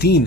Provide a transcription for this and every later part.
3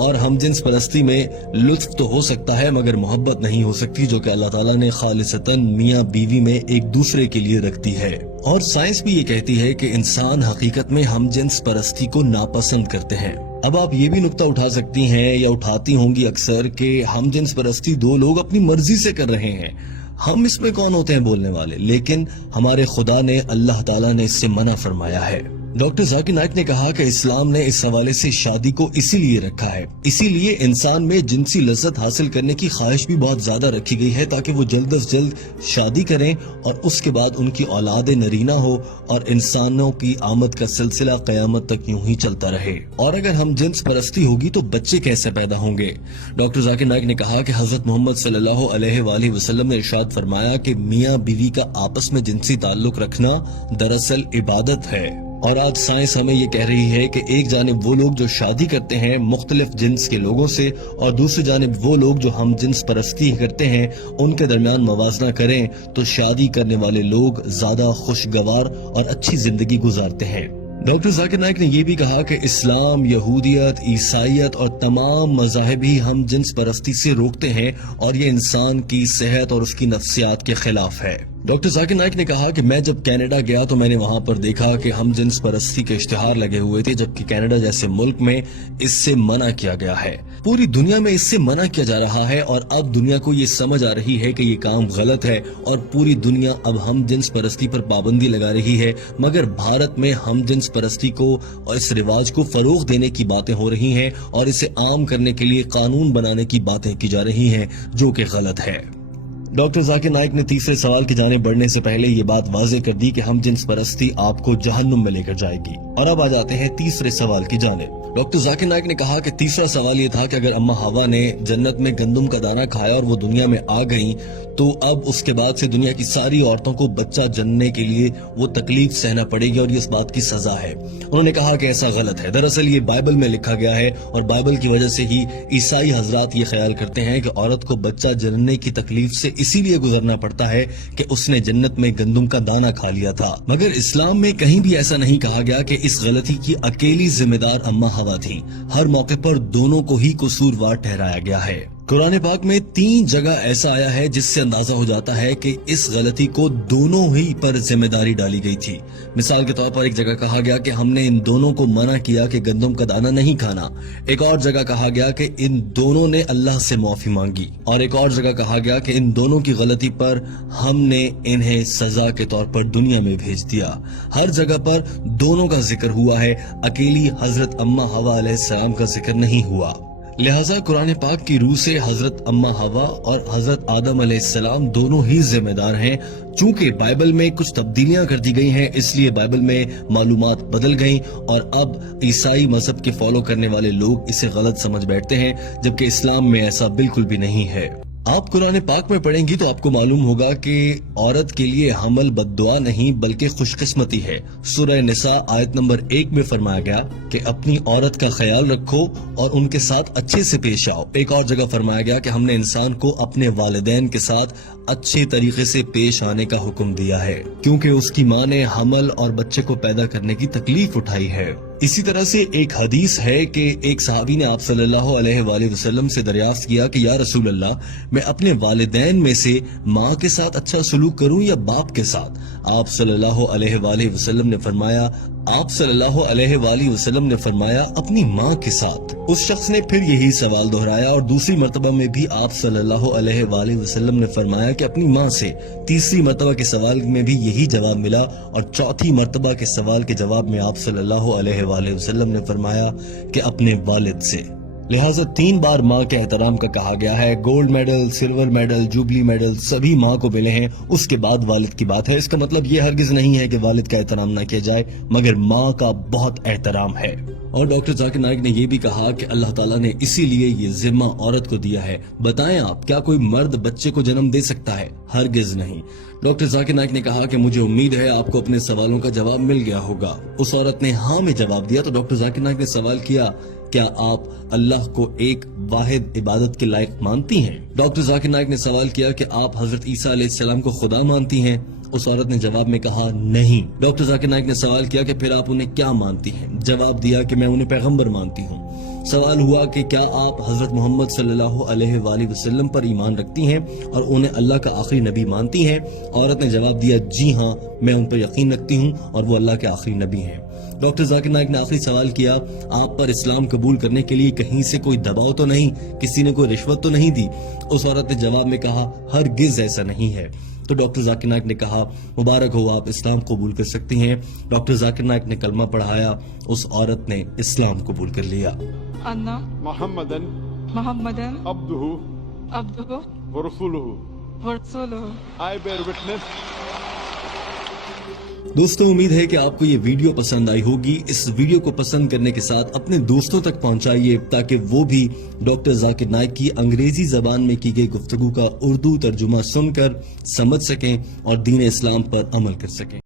اور ہم جنس پرستی میں لطف تو ہو سکتا ہے مگر محبت نہیں ہو سکتی، جو کہ اللہ تعالیٰ نے خالصتاً میاں بیوی میں ایک دوسرے کے لیے رکھتی ہے۔ اور سائنس بھی یہ کہتی ہے کہ انسان حقیقت میں ہم جنس پرستی کو ناپسند کرتے ہیں۔ اب آپ یہ بھی نقطہ اٹھا سکتی ہیں یا اٹھاتی ہوں گی اکثر کہ ہم جنس پرستی دو لوگ اپنی مرضی سے کر رہے ہیں، ہم اس میں کون ہوتے ہیں بولنے والے، لیکن ہمارے خدا نے، اللہ تعالیٰ نے اس سے منع فرمایا ہے۔ ڈاکٹر ذاکر نائک نے کہا کہ اسلام نے اس حوالے سے شادی کو اسی لیے رکھا ہے، اسی لیے انسان میں جنسی لذت حاصل کرنے کی خواہش بھی بہت زیادہ رکھی گئی ہے تاکہ وہ جلد از جلد شادی کریں اور اس کے بعد ان کی اولاد نرینہ ہو اور انسانوں کی آمد کا سلسلہ قیامت تک یوں ہی چلتا رہے۔ اور اگر ہم جنس پرستی ہوگی تو بچے کیسے پیدا ہوں گے؟ ڈاکٹر ذاکر نائک نے کہا کہ حضرت محمد صلی اللہ علیہ وآلہ وسلم نے ارشاد فرمایا کہ میاں بیوی کا آپس میں جنسی تعلق رکھنا دراصل عبادت ہے۔ اور آج سائنس ہمیں یہ کہہ رہی ہے کہ ایک جانب وہ لوگ جو شادی کرتے ہیں مختلف جنس کے لوگوں سے اور دوسری جانب وہ لوگ جو ہم جنس پرستی کرتے ہیں ان کے درمیان موازنہ کریں تو شادی کرنے والے لوگ زیادہ خوشگوار اور اچھی زندگی گزارتے ہیں۔ ڈاکٹر ذاکر نائک نے یہ بھی کہا کہ اسلام، یہودیت، عیسائیت اور تمام مذاہب ہی ہم جنس پرستی سے روکتے ہیں اور یہ انسان کی صحت اور اس کی نفسیات کے خلاف ہے۔ ڈاکٹر ذاکر نائک نے کہا کہ میں جب کینیڈا گیا تو میں نے وہاں پر دیکھا کہ ہم جنس پرستی کے اشتہار لگے ہوئے تھے، جبکہ کینیڈا جیسے ملک میں اس سے منع کیا گیا ہے۔ پوری دنیا میں اس سے منع کیا جا رہا ہے اور اب دنیا کو یہ سمجھ آ رہی ہے کہ یہ کام غلط ہے اور پوری دنیا اب ہم جنس پرستی پر پابندی لگا رہی ہے، مگر بھارت میں ہم جنس پرستی کو اور اس رواج کو فروغ دینے کی باتیں ہو رہی ہیں اور اسے عام کرنے کے لیے قانون بنانے کی باتیں کی جا رہی ہیں، جو کہ غلط ہے۔ ڈاکٹر ذاکر نائک نے تیسرے سوال کی جانب بڑھنے سے پہلے یہ بات واضح کر دی کہ ہم جنس پرستی آپ کو جہنم میں لے کر جائے گی۔ اور اب آ جاتے ہیں تیسرے سوال کی جانب۔ ڈاکٹر ذاکر نائک نے کہا کہ تیسرا سوال یہ تھا کہ اگر اماں ہوا نے جنت میں گندم کا دانہ کھایا اور وہ دنیا میں آ گئیں تو اب اس کے بعد سے دنیا کی ساری عورتوں کو بچہ جننے کے لیے وہ تکلیف سہنا پڑے گی اور یہ اس بات کی سزا ہے۔ انہوں نے کہا کہ ایسا غلط ہے، دراصل یہ بائبل میں لکھا گیا ہے اور بائبل کی وجہ سے ہی عیسائی حضرات یہ خیال کرتے ہیں کہ عورت کو بچہ جننے کی تکلیف سے اسی لیے گزرنا پڑتا ہے کہ اس نے جنت میں گندم کا دانہ کھا لیا تھا، مگر اسلام میں کہیں بھی ایسا نہیں کہا گیا کہ اس غلطی کی اکیلی ذمہ دار اماں ہوا تھی۔ ہر موقع پر دونوں کو ہی قصوروار ٹھہرایا گیا ہے۔ قرآن پاک میں 3 جگہ ایسا آیا ہے جس سے اندازہ ہو جاتا ہے کہ اس غلطی کو دونوں ہی پر ذمہ داری ڈالی گئی تھی۔ مثال کے طور پر ایک جگہ کہا گیا کہ ہم نے ان دونوں کو منع کیا کہ گندم کا دانہ نہیں کھانا، ایک اور جگہ کہا گیا کہ ان دونوں نے اللہ سے معافی مانگی، اور ایک اور جگہ کہا گیا کہ ان دونوں کی غلطی پر ہم نے انہیں سزا کے طور پر دنیا میں بھیج دیا۔ ہر جگہ پر دونوں کا ذکر ہوا ہے، اکیلی حضرت اماں حوا علیہ السلام کا ذکر نہیں ہوا۔ لہٰذا قرآن پاک کی روح سے حضرت اماں حوا اور حضرت آدم علیہ السلام دونوں ہی ذمہ دار ہیں۔ چونکہ بائبل میں کچھ تبدیلیاں کر دی گئی ہیں اس لیے بائبل میں معلومات بدل گئیں اور اب عیسائی مذہب کے فالو کرنے والے لوگ اسے غلط سمجھ بیٹھتے ہیں، جبکہ اسلام میں ایسا بالکل بھی نہیں ہے۔ آپ قرآن پاک میں پڑھیں گی تو آپ کو معلوم ہوگا کہ عورت کے لیے حمل بد دعا نہیں بلکہ خوش قسمتی ہے۔ سورہ نساء آیت نمبر 1 میں فرمایا گیا کہ اپنی عورت کا خیال رکھو اور ان کے ساتھ اچھے سے پیش آؤ۔ ایک اور جگہ فرمایا گیا کہ ہم نے انسان کو اپنے والدین کے ساتھ اچھے طریقے سے پیش آنے کا حکم دیا ہے، کیونکہ اس کی ماں نے حمل اور بچے کو پیدا کرنے کی تکلیف اٹھائی ہے۔ اسی طرح سے ایک حدیث ہے کہ ایک صحابی نے آپ صلی اللہ علیہ وآلہ وسلم سے دریافت کیا کہ یا رسول اللہ، میں اپنے والدین میں سے ماں کے ساتھ اچھا سلوک کروں یا باپ کے ساتھ؟ آپ صلی اللہ علیہ وآلہ وسلم نے فرمایا اپنی ماں کے ساتھ۔ اس شخص نے پھر یہی سوال دہرایا اور دوسری مرتبہ میں بھی آپ صلی اللہ علیہ وآلہ وسلم نے فرمایا کہ اپنی ماں سے۔ تیسری مرتبہ کے سوال میں بھی یہی جواب ملا اور چوتھی مرتبہ کے سوال کے جواب میں آپ صلی اللہ علیہ وآلہ وسلم نے فرمایا کہ اپنے والد سے۔ لہٰذا 3 بار ماں کے احترام کا کہا گیا ہے۔ Gold medal, silver medal, jubilee medal سبھی ماں کو ملے ہیں، اس کے بعد والد کی بات ہے۔ اس کا مطلب یہ ہرگز نہیں ہے کہ والد کا احترام نہ کیا جائے، مگر ماں کا بہت احترام ہے۔ اور ڈاکٹر ذاکر نائک نے یہ بھی کہا کہ اللہ تعالیٰ نے اسی لیے یہ ذمہ عورت کو دیا ہے۔ بتائیں آپ، کیا کوئی مرد بچے کو جنم دے سکتا ہے؟ ہرگز نہیں۔ ڈاکٹر ذاکر نائک نے کہا کہ مجھے امید ہے آپ کو اپنے سوالوں کا جواب مل گیا ہوگا۔ اس عورت نے ہاں میں جواب دیا تو ڈاکٹر ذاکر نائک نے سوال کیا، کیا آپ اللہ کو ایک واحد عبادت کے لائق مانتی ہیں؟ ڈاکٹر ذاکر نائک نے سوال کیا کہ آپ حضرت عیسیٰ علیہ السلام کو خدا مانتی ہیں؟ اس عورت نے جواب میں کہا نہیں۔ ڈاکٹر ذاکر نائک نے سوال کیا کہ پھر آپ انہیں کیا مانتی ہیں؟ جواب دیا کہ میں انہیں پیغمبر مانتی ہوں۔ سوال ہوا کہ کیا آپ حضرت محمد صلی اللہ علیہ وآلہ وسلم پر ایمان رکھتی ہیں اور انہیں اللہ کا آخری نبی مانتی ہیں؟ عورت نے جواب دیا جی ہاں، میں ان پر یقین رکھتی ہوں اور وہ اللہ کے آخری نبی ہیں۔ ڈاکٹر ذاکر نائک نے آخری سوال کیا، آپ پر اسلام قبول کرنے کے لیے کہیں سے کوئی دباؤ تو نہیں، کسی نے کوئی رشوت تو نہیں دی؟ اس عورت نے جواب میں کہا ہرگز ایسا نہیں ہے۔ تو ڈاکٹر ذاکر نائک نے کہا مبارک ہو، آپ اسلام قبول کر سکتی ہیں۔ ڈاکٹر ذاکر نائک نے کلمہ پڑھایا، اس عورت نے اسلام قبول کر لیا۔ انا محمدن محمدن عبدہ عبدہ ورسولہ ورسولہ۔ I bear witness. دوستوں، امید ہے کہ آپ کو یہ ویڈیو پسند آئی ہوگی۔ اس ویڈیو کو پسند کرنے کے ساتھ اپنے دوستوں تک پہنچائیے تاکہ وہ بھی ڈاکٹر ذاکر نائک کی انگریزی زبان میں کی گئی گفتگو کا اردو ترجمہ سن کر سمجھ سکیں اور دین اسلام پر عمل کر سکیں۔